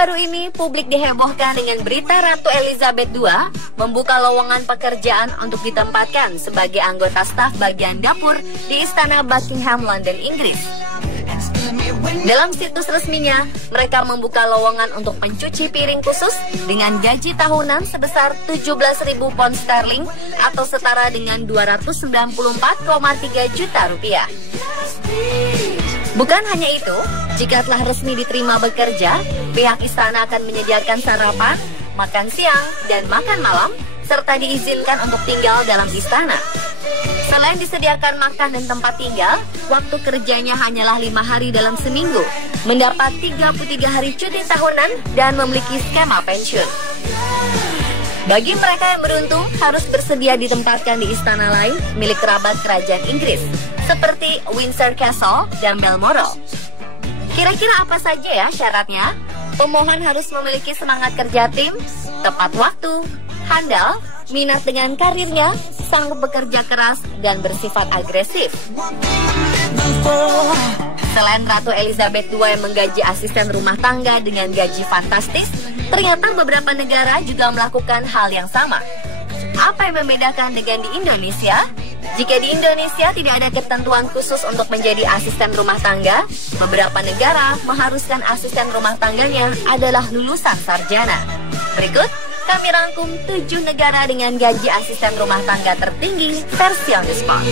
Baru-baru ini publik dihebohkan dengan berita Ratu Elizabeth II membuka lowongan pekerjaan untuk ditempatkan sebagai anggota staf bagian dapur di Istana Buckingham, London, Inggris. Dalam situs resminya, mereka membuka lowongan untuk pencuci piring khusus dengan gaji tahunan sebesar 17.000 pound sterling atau setara dengan 294,3 juta rupiah. Bukan hanya itu, jika telah resmi diterima bekerja, pihak istana akan menyediakan sarapan, makan siang, dan makan malam, serta diizinkan untuk tinggal dalam istana. Selain disediakan makan dan tempat tinggal, waktu kerjanya hanyalah 5 hari dalam seminggu, mendapat 33 hari cuti tahunan, dan memiliki skema pensiun. Bagi mereka yang beruntung, harus bersedia ditempatkan di istana lain milik kerabat kerajaan Inggris, seperti Windsor Castle dan Balmoral. Kira-kira apa saja ya syaratnya? Pemohon harus memiliki semangat kerja tim, tepat waktu, handal, minat dengan karirnya, sanggup bekerja keras, dan bersifat agresif. Selain Ratu Elizabeth II yang menggaji asisten rumah tangga dengan gaji fantastis, ternyata beberapa negara juga melakukan hal yang sama. Apa yang membedakan dengan di Indonesia? Jika di Indonesia tidak ada ketentuan khusus untuk menjadi asisten rumah tangga, beberapa negara mengharuskan asisten rumah tangganya adalah lulusan sarjana. Berikut kami rangkum 7 negara dengan gaji asisten rumah tangga tertinggi versi on the spot.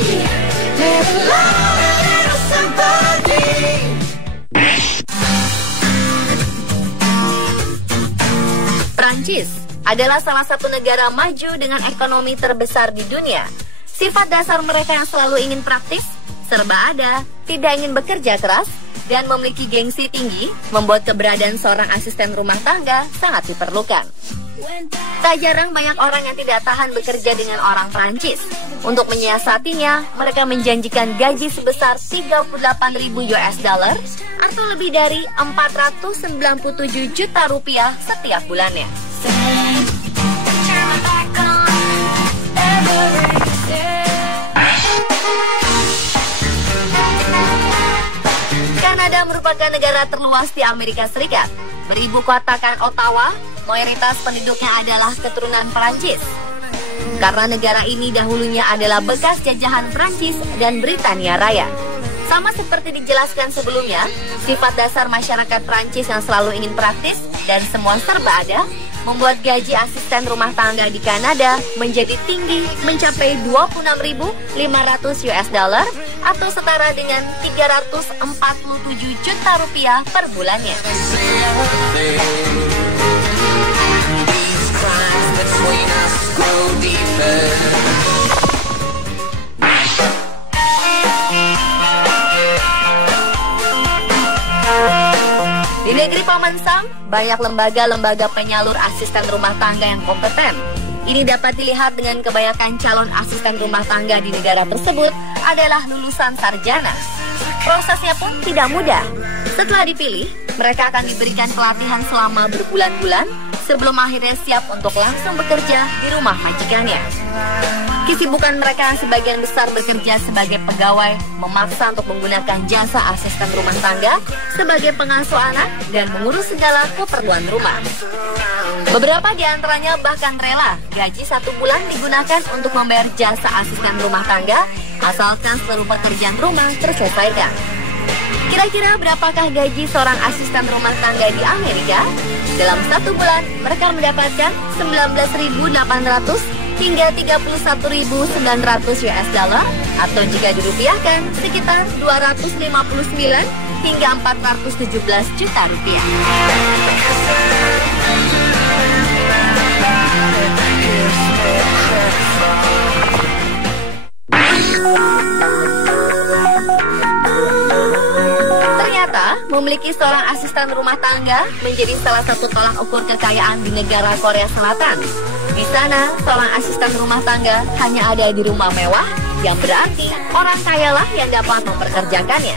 Prancis adalah salah satu negara maju dengan ekonomi terbesar di dunia. Sifat dasar mereka yang selalu ingin praktis, serba ada, tidak ingin bekerja keras, dan memiliki gengsi tinggi, membuat keberadaan seorang asisten rumah tangga sangat diperlukan. Tak jarang banyak orang yang tidak tahan bekerja dengan orang Prancis. Untuk menyiasatinya, mereka menjanjikan gaji sebesar 38.000 US dollar atau lebih dari 497 juta rupiah setiap bulannya. Kanada merupakan negara terluas di Amerika Serikat. Beribu kotakan Ottawa, mayoritas penduduknya adalah keturunan Perancis. Karena negara ini dahulunya adalah bekas jajahan Prancis dan Britania Raya. Sama seperti dijelaskan sebelumnya, sifat dasar masyarakat Prancis yang selalu ingin praktis dan semua serba ada, membuat gaji asisten rumah tangga di Kanada menjadi tinggi, mencapai 26.500 US dollar atau setara dengan 347 juta rupiah per bulannya. Di negeri Paman Sam, banyak lembaga-lembaga penyalur asisten rumah tangga yang kompeten. Ini dapat dilihat dengan kebanyakan calon asisten rumah tangga di negara tersebut adalah lulusan sarjana. Prosesnya pun tidak mudah. Setelah dipilih, mereka akan diberikan pelatihan selama berbulan-bulan sebelum akhirnya siap untuk langsung bekerja di rumah majikannya. Kesibukan mereka yang sebagian besar bekerja sebagai pegawai memaksa untuk menggunakan jasa asisten rumah tangga sebagai pengasuh anak dan mengurus segala keperluan rumah. Beberapa di antaranya bahkan rela gaji 1 bulan digunakan untuk membayar jasa asisten rumah tangga asalkan seluruh pekerjaan rumah terselesaikan. Kira-kira berapakah gaji seorang asisten rumah tangga di Amerika? Dalam 1 bulan, mereka mendapatkan 19.800 hingga 31.900 US dollar atau jika dirupiahkan sekitar 259 hingga 417 juta rupiah. Memiliki seorang asisten rumah tangga menjadi salah satu tolak ukur kekayaan di negara Korea Selatan. Di sana, seorang asisten rumah tangga hanya ada di rumah mewah, yang berarti orang kayalah yang dapat memperkerjakannya.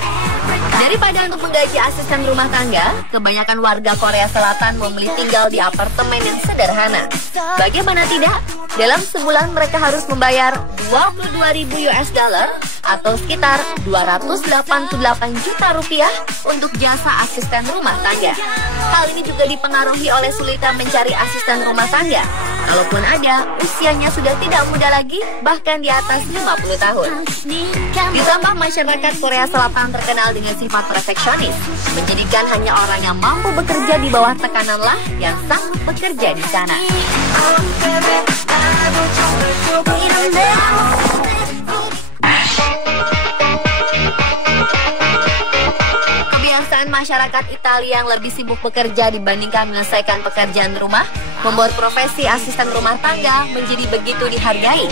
Daripada untuk menggaji asisten rumah tangga, kebanyakan warga Korea Selatan memilih tinggal di apartemen yang sederhana. Bagaimana tidak? Dalam sebulan mereka harus membayar 22.000 US dollar atau sekitar 288 juta rupiah untuk jasa asisten rumah tangga. Hal ini juga dipengaruhi oleh sulitnya mencari asisten rumah tangga. Kalaupun ada, usianya sudah tidak muda lagi, bahkan di atas 50 tahun. Ditambah masyarakat Korea Selatan terkenal dengan sifat perfeksionis, menjadikan hanya orang yang mampu bekerja di bawah tekananlah yang sanggup bekerja di sana. Kebiasaan masyarakat Italia yang lebih sibuk bekerja dibandingkan menyelesaikan pekerjaan rumah membuat profesi asisten rumah tangga menjadi begitu dihargai.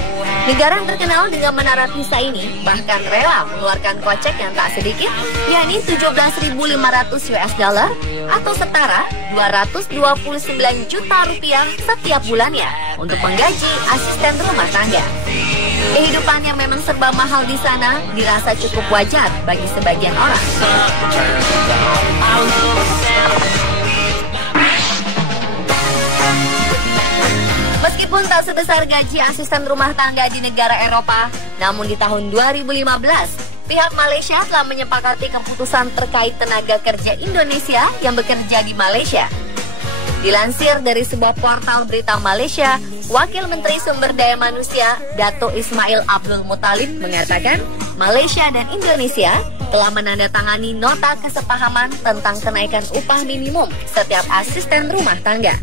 Negara yang terkenal dengan menara Pisa ini bahkan rela mengeluarkan kocek yang tak sedikit, yakni 17.500 US dollar atau setara 229 juta rupiah setiap bulannya untuk menggaji asisten rumah tangga. Kehidupan yang memang serba mahal di sana dirasa cukup wajar bagi sebagian orang. Meskipun tak sebesar gaji asisten rumah tangga di negara Eropa, namun di tahun 2015, pihak Malaysia telah menyepakati keputusan terkait tenaga kerja Indonesia yang bekerja di Malaysia. Dilansir dari sebuah portal berita Malaysia, Wakil Menteri Sumber Daya Manusia Dato Ismail Abdul Muttalib mengatakan Malaysia dan Indonesia telah menandatangani nota kesepahaman tentang kenaikan upah minimum setiap asisten rumah tangga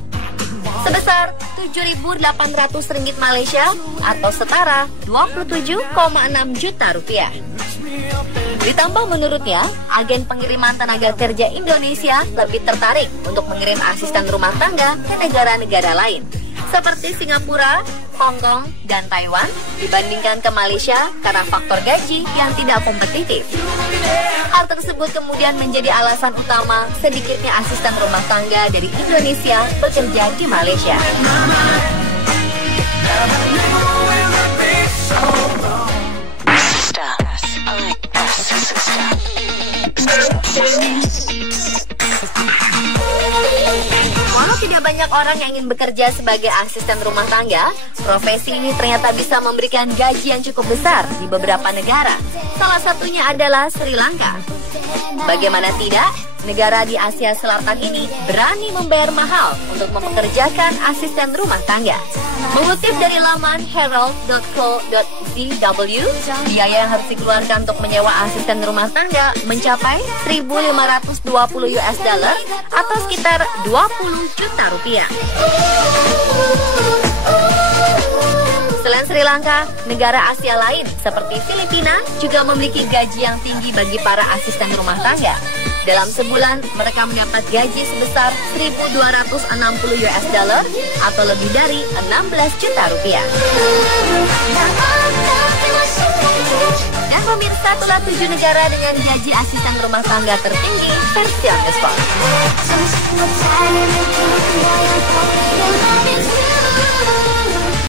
sebesar Rp7.800 Malaysia atau setara 27,6 juta rupiah. Ditambah menurutnya, agen pengiriman tenaga kerja Indonesia lebih tertarik untuk mengirim asisten rumah tangga ke negara-negara lain seperti Singapura, Hong Kong, dan Taiwan dibandingkan ke Malaysia karena faktor gaji yang tidak kompetitif. Hal tersebut kemudian menjadi alasan utama sedikitnya asisten rumah tangga dari Indonesia bekerja di Malaysia. Walau tidak banyak orang yang ingin bekerja sebagai asisten rumah tangga, profesi ini ternyata bisa memberikan gaji yang cukup besar di beberapa negara. Salah satunya adalah Sri Lanka. Bagaimana tidak, negara di Asia Selatan ini berani membayar mahal untuk mempekerjakan asisten rumah tangga. Mengutip dari laman herald.co.zw, biaya yang harus dikeluarkan untuk menyewa asisten rumah tangga mencapai 1.520 US dollar atau sekitar 20 juta rupiah. Selain Sri Lanka, negara Asia lain seperti Filipina juga memiliki gaji yang tinggi bagi para asisten rumah tangga. Dalam sebulan, mereka mendapat gaji sebesar 1.260 US dollar atau lebih dari 16 juta rupiah. Dan pemirsa, itulah 7 negara dengan gaji asisten rumah tangga tertinggi versi On The Spot.